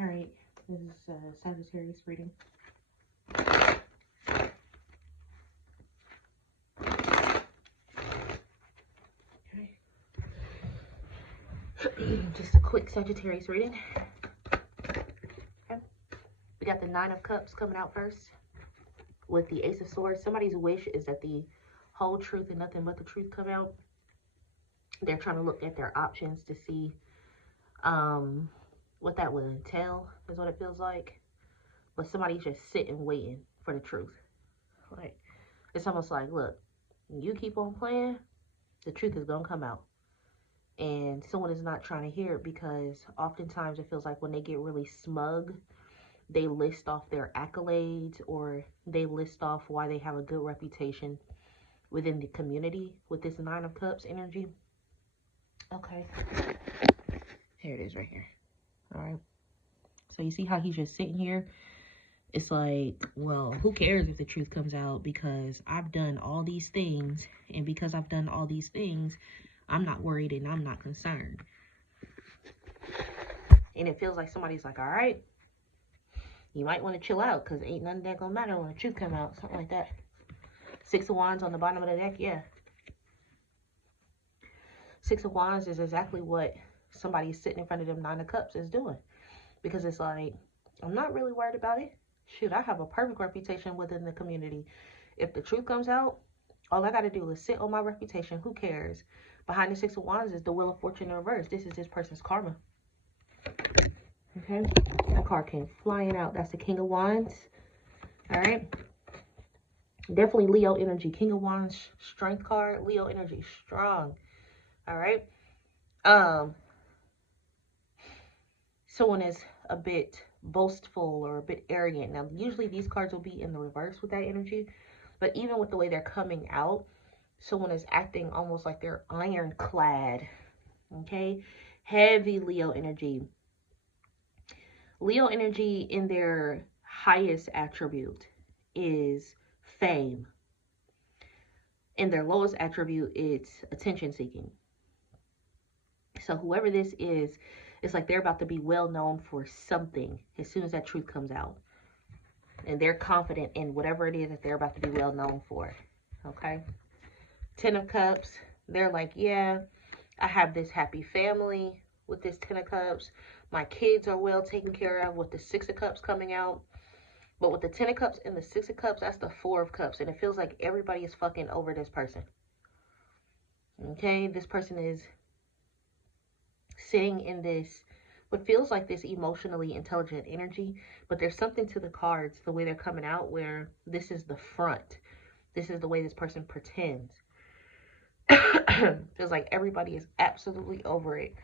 All right, this is Sagittarius reading. Okay. Just a quick Sagittarius reading. Okay. We got the Nine of Cups coming out first with the Ace of Swords. Somebody's wish is that the whole truth and nothing but the truth come out. They're trying to look at their options to see what that would entail, is what it feels like. But somebody's just sitting waiting for the truth. Like, it's almost like, look, you keep on playing, the truth is gonna come out. And someone is not trying to hear it, because oftentimes it feels like when they get really smug, they list off their accolades, or they list off why they have a good reputation within the community with this Nine of Cups energy. Okay, here it is right here. All right, so you see how he's just sitting here? It's like, well, who cares if the truth comes out, because I've done all these things, and because I've done all these things, I'm not worried and I'm not concerned. And it feels like somebody's like, all right, you might want to chill out, because ain't nothing that gonna matter when the truth come out. Something like that. Six of Wands on the bottom of the deck, yeah. Six of Wands is exactly what somebody sitting in front of them Nine of Cups is doing. Because it's like, I'm not really worried about it. Shoot, I have a perfect reputation within the community. If the truth comes out, all I got to do is sit on my reputation. Who cares? Behind the Six of Wands is the Wheel of Fortune in reverse. This is this person's karma. Okay? That card came flying out. That's the King of Wands. All right? Definitely Leo energy. King of Wands, strength card. Leo energy, strong. All right? Someone is a bit boastful or a bit arrogant. Now, usually these cards will be in the reverse with that energy, but even with the way they're coming out, someone is acting almost like they're ironclad. Okay? Heavy Leo energy. Leo energy in their highest attribute is fame. In their lowest attribute, it's attention seeking. So whoever this is, it's like they're about to be well known for something as soon as that truth comes out. And they're confident in whatever it is that they're about to be well known for. Okay? Ten of Cups, they're like, yeah, I have this happy family with this Ten of Cups. My kids are well taken care of with the Six of Cups coming out. But with the Ten of Cups and the Six of Cups, that's the Four of Cups. And it feels like everybody is fucking over this person. Okay? This person is sitting in this, what feels like this emotionally intelligent energy, but there's something to the cards, the way they're coming out, where this is the front. This is the way this person pretends. Feels like everybody is absolutely over it.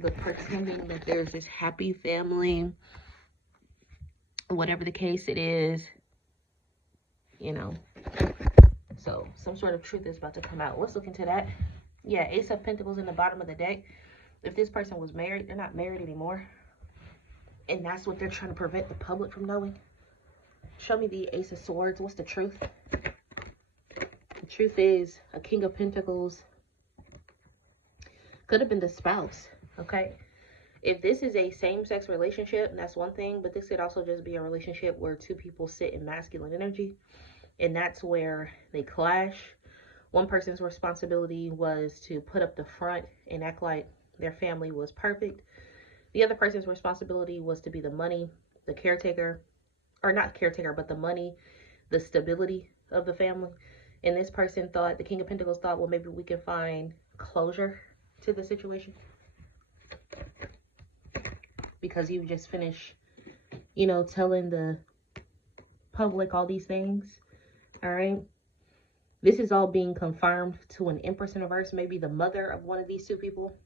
The pretending that there's this happy family, whatever the case it is, you know. So some sort of truth is about to come out. Let's look into that. Yeah, Ace of Pentacles in the bottom of the deck. If this person was married, they're not married anymore. And that's what they're trying to prevent the public from knowing. Show me the Ace of Swords. What's the truth? The truth is a King of Pentacles. Could have been the spouse, okay? If this is a same-sex relationship, that's one thing. But this could also just be a relationship where two people sit in masculine energy. And that's where they clash. One person's responsibility was to put up the front and act like their family was perfect. The other person's responsibility was to be the money, the caretaker, or not caretaker, but the money, the stability of the family. And this person thought, the King of Pentacles thought, well, maybe we can find closure to the situation. Because you've just finished, you know, telling the public all these things. All right. This is all being confirmed to an Empress in reverse, maybe the mother of one of these two people.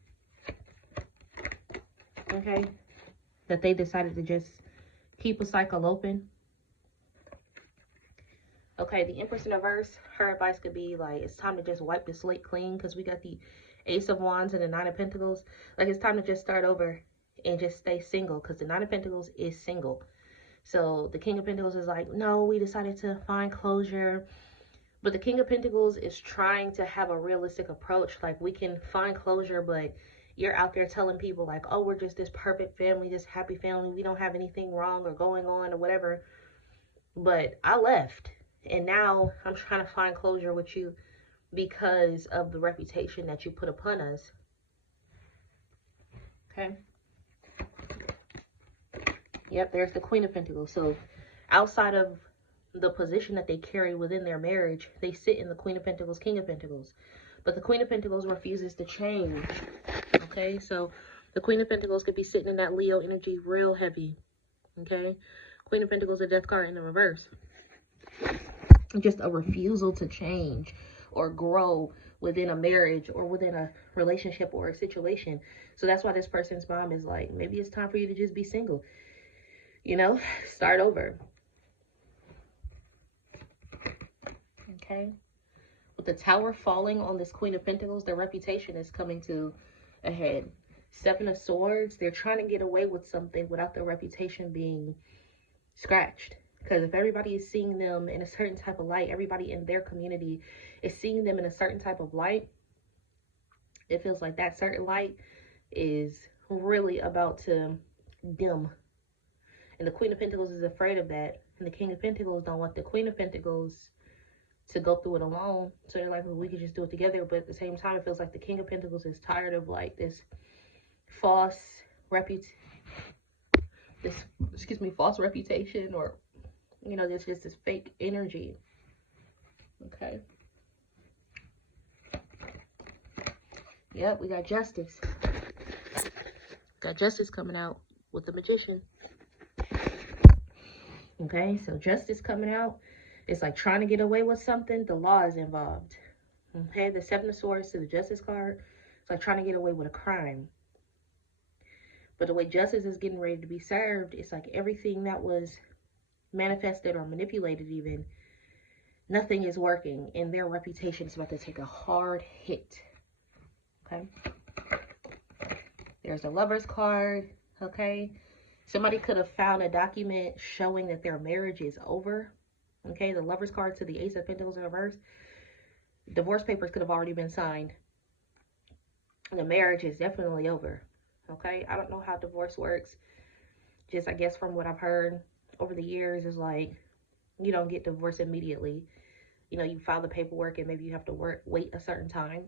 Okay, that they decided to just keep a cycle open. Okay, the Empress in reverse, her advice could be like, it's time to just wipe the slate clean, because we got the Ace of Wands and the Nine of Pentacles. Like, it's time to just start over and just stay single, because the Nine of Pentacles is single. So the King of Pentacles is like, no, we decided to find closure. But the King of Pentacles is trying to have a realistic approach. Like, we can find closure, but You're out there telling people like, oh, we're just this perfect family, this happy family. We don't have anything wrong or going on or whatever. But I left. And now I'm trying to find closure with you because of the reputation that you put upon us. Okay. Yep, there's the Queen of Pentacles. So outside of the position that they carry within their marriage, they sit in the Queen of Pentacles, King of Pentacles. But the Queen of Pentacles refuses to change. Okay, so the Queen of Pentacles could be sitting in that Leo energy real heavy. Okay, Queen of Pentacles, a death card in the reverse. Just a refusal to change or grow within a marriage or within a relationship or a situation. So that's why this person's mom is like, maybe it's time for you to just be single. You know, start over. Okay. With the Tower falling on this Queen of Pentacles, their reputation is coming to a head. Seven of Swords, they're trying to get away with something without their reputation being scratched. Because if everybody is seeing them in a certain type of light, everybody in their community is seeing them in a certain type of light, it feels like that certain light is really about to dim. And the Queen of Pentacles is afraid of that. And the King of Pentacles don't want the Queen of Pentacles to go through it alone. So they're like, well, we could just do it together. But at the same time, it feels like the King of Pentacles is tired of like this false false reputation, or, you know, there's just this fake energy. Okay. Yep, we got Justice. Got Justice coming out with the Magician. Okay, so Justice coming out. It's like trying to get away with something. The law is involved. Okay, the Seven of Swords to the Justice card. It's like trying to get away with a crime. But the way justice is getting ready to be served, it's like everything that was manifested or manipulated even, nothing is working. And their reputation is about to take a hard hit. Okay. There's a Lover's card. Okay. Somebody could have found a document showing that their marriage is over. Okay. The Lover's card to the Ace of Pentacles in reverse. Divorce papers could have already been signed. The marriage is definitely over. Okay, I don't know how divorce works. Just, I guess from what I've heard over the years, is like, you don't get divorced immediately. You know, you file the paperwork and maybe you have to wait a certain time.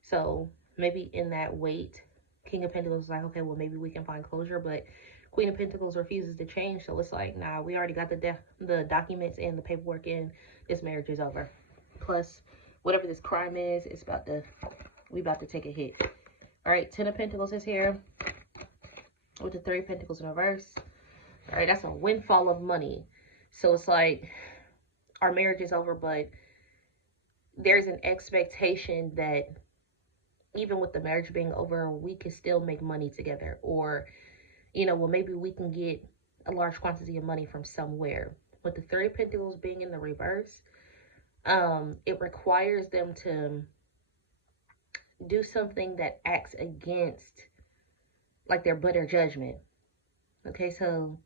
So maybe in that wait, King of Pentacles is like, okay, well, maybe we can find closure. But Queen of Pentacles refuses to change. So it's like, nah, we already got the documents and the paperwork in. This marriage is over. Plus, whatever this crime is, we about to take a hit. All right, Ten of Pentacles is here with the Three of Pentacles in reverse. All right, that's a windfall of money. So it's like our marriage is over, but there's an expectation that even with the marriage being over, we can still make money together. Or, you know, well, maybe we can get a large quantity of money from somewhere. With the Three of Pentacles being in the reverse, it requires them to do something that acts against like their better judgment. Okay, so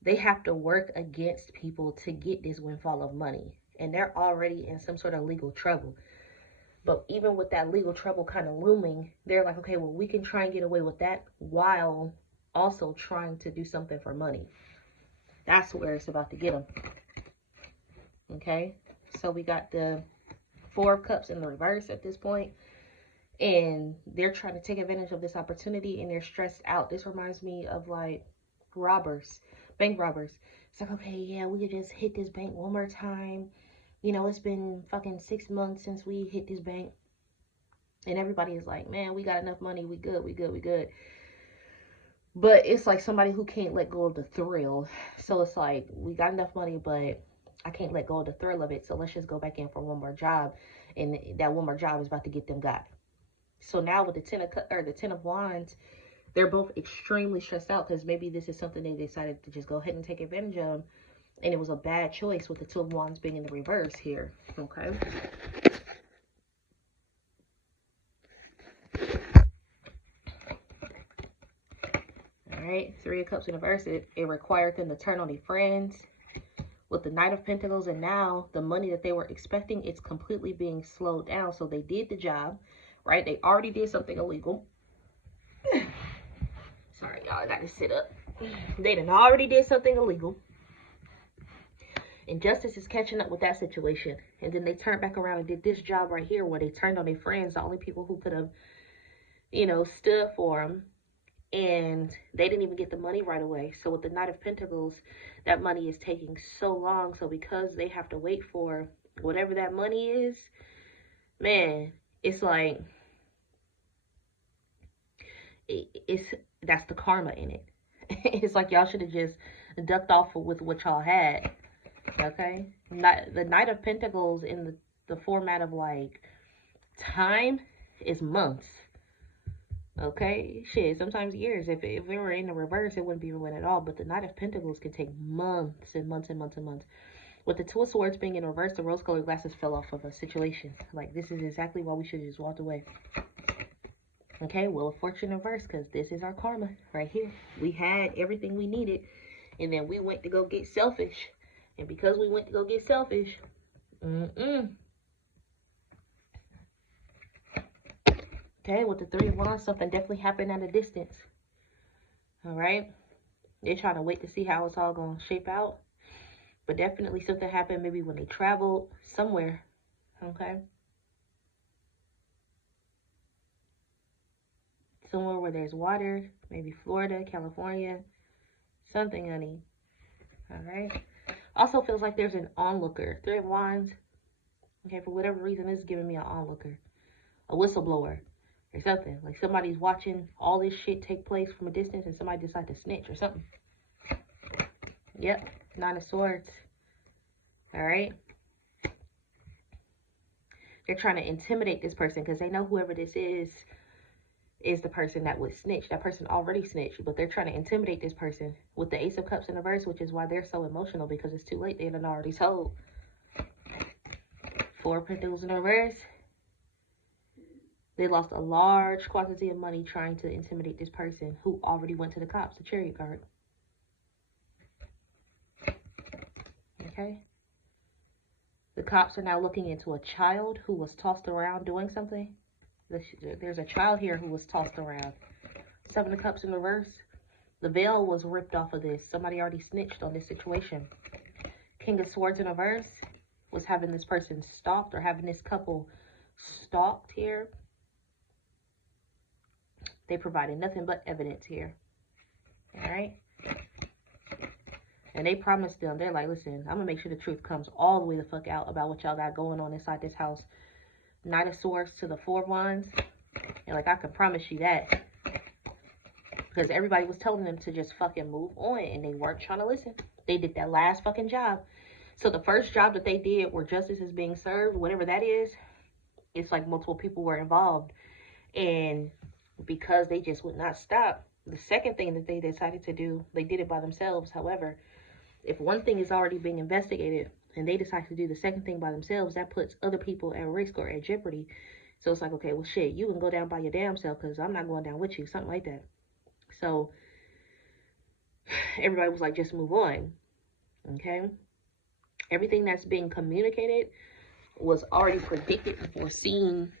they have to work against people to get this windfall of money, and they're already in some sort of legal trouble. But even with that legal trouble kind of looming, they're like, okay, well, we can try and get away with that while also trying to do something for money. That's where it's about to get them. Okay, so we got the Four of Cups in the reverse at this point, and they're trying to take advantage of this opportunity, and they're stressed out. This reminds me of like robbers, bank robbers. It's like, okay, yeah, we could just hit this bank one more time. You know, it's been fucking 6 months since we hit this bank, and everybody is like, man, we got enough money, we good, we good, we good. But it's like somebody who can't let go of the thrill. So it's like, we got enough money, but I can't let go of the thrill of it. So let's just go back in for one more job. And that one more job is about to get them got. So now with the Ten of Wands, they're both extremely stressed out because maybe this is something they decided to just go ahead and take advantage of. And it was a bad choice with the Two of Wands being in the reverse here. Okay. Alright, Three of Cups in reverse. It required them to turn on their friends with the Knight of Pentacles, and now the money that they were expecting, it's completely being slowed down. So they did the job, right? They already did something illegal. Sorry, y'all, I gotta sit up. They done already did something illegal. And justice is catching up with that situation. And then they turned back around and did this job right here where they turned on their friends, the only people who could have, you know, stood for them. And they didn't even get the money right away. So with the Knight of Pentacles, that money is taking so long. So because they have to wait for whatever that money is, man, it's like, that's the karma in it. It's like y'all should have just ducked off with what y'all had. Okay? The Knight of Pentacles in the format of like time is months. Okay? Shit, sometimes years. If it were in the reverse, it wouldn't be a win at all. But the Knight of Pentacles can take months and months and months and months. With the Two of Swords being in reverse, the rose-colored glasses fell off of a situation. Like, this is exactly why we should have just walked away. Okay, Wheel of Fortune in reverse, because this is our karma right here. We had everything we needed, and then we went to go get selfish. And because we went to go get selfish, okay, with the Three of Wands, something definitely happened at a distance. All right? They're trying to wait to see how it's all going to shape out. But definitely something happened maybe when they traveled somewhere. Okay? Somewhere where there's water. Maybe Florida, California. Something, honey. All right? Also feels like there's an onlooker. Three of Wands. Okay, for whatever reason, this is giving me an onlooker. A whistleblower. Or something. Like somebody's watching all this shit take place from a distance and somebody decides to snitch or something. Yep. Nine of Swords. Alright. They're trying to intimidate this person because they know whoever this is the person that would snitch. That person already snitched, but they're trying to intimidate this person with the Ace of Cups in reverse, which is why they're so emotional, because it's too late. They done already told. Four of Pentacles in reverse. They lost a large quantity of money trying to intimidate this person who already went to the cops. The Chariot card. Okay. The cops are now looking into a child who was tossed around doing something. There's a child here who was tossed around. Seven of Cups in reverse. The veil was ripped off of this. Somebody already snitched on this situation. King of Swords in reverse was having this person stalked, or having this couple stalked here. They provided nothing but evidence here. All right. And they promised them, they're like, listen, I'm going to make sure the truth comes all the way the fuck out about what y'all got going on inside this house. Knight of Swords to the Four of Wands. And like, I can promise you that. Because everybody was telling them to just fucking move on. And they weren't trying to listen. They did that last fucking job. So the first job that they did where justice is being served, whatever that is, it's like multiple people were involved. And because they just would not stop, the second thing that they decided to do, they did it by themselves. However, if one thing is already being investigated and they decide to do the second thing by themselves, that puts other people at risk or at jeopardy. So it's like, okay, well, shit, you can go down by your damn self because I'm not going down with you. Something like that. So everybody was like, just move on. Okay? Everything that's being communicated was already predicted and foreseen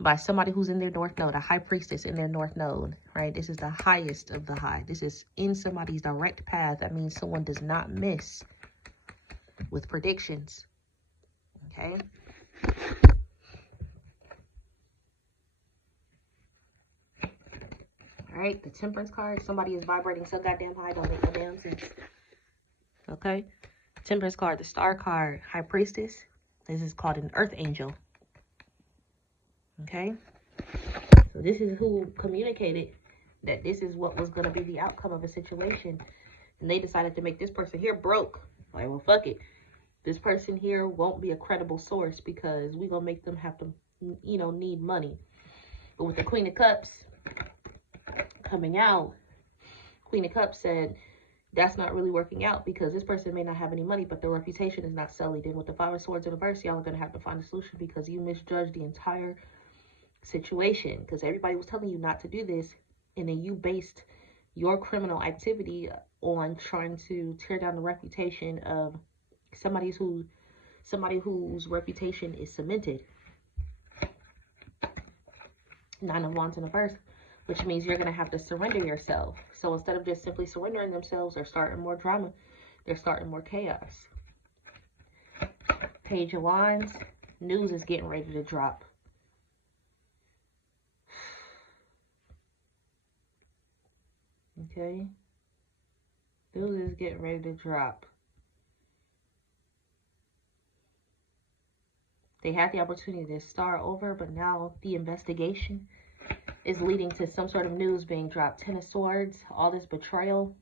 by somebody who's in their North Node, a high priestess in their North Node, right? This is the highest of the high. This is in somebody's direct path. That means someone does not miss with predictions, okay? All right, the Temperance card. Somebody is vibrating so goddamn high, don't make no damn sense, okay? Temperance card, the Star card, High Priestess. This is called an Earth Angel. Okay, so this is who communicated that this is what was going to be the outcome of a situation. And they decided to make this person here broke. Like, well, fuck it. This person here won't be a credible source because we're going to make them have to, you know, need money. But with the Queen of Cups coming out, Queen of Cups said that's not really working out because this person may not have any money, but their reputation is not sullied. And with the Five of Swords in reverse, y'all are going to have to find a solution because you misjudged the entire situation, because everybody was telling you not to do this, and then you based your criminal activity on trying to tear down the reputation of somebody whose reputation is cemented. Nine of Wands in reverse, which means you're going to have to surrender yourself. So instead of just simply surrendering themselves, they're starting more drama. They're starting more chaos. Page of Wands, news is getting ready to drop. Okay. News is getting ready to drop. They had the opportunity to start over, but now the investigation is leading to some sort of news being dropped. Ten of Swords, all this betrayal.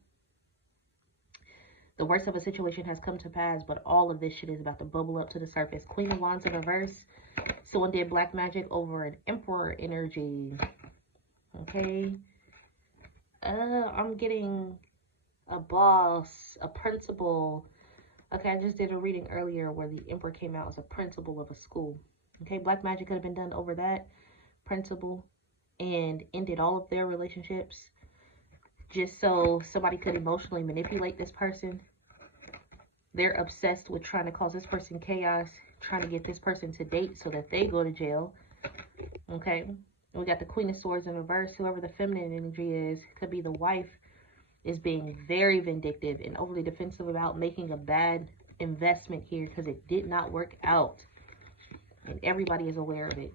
The worst of a situation has come to pass, but all of this shit is about to bubble up to the surface. Queen of Wands in reverse. Someone did black magic over an Emperor energy. Okay. I'm getting a boss, a principal. Okay, I just did a reading earlier where the Emperor came out as a principal of a school. Okay, black magic could have been done over that principal and ended all of their relationships just so somebody could emotionally manipulate this person. They're obsessed with trying to cause this person chaos, trying to get this person to date so that they go to jail. Okay, we got the Queen of Swords in reverse. Whoever the feminine energy is, could be the wife, is being very vindictive and overly defensive about making a bad investment here because it did not work out. And everybody is aware of it.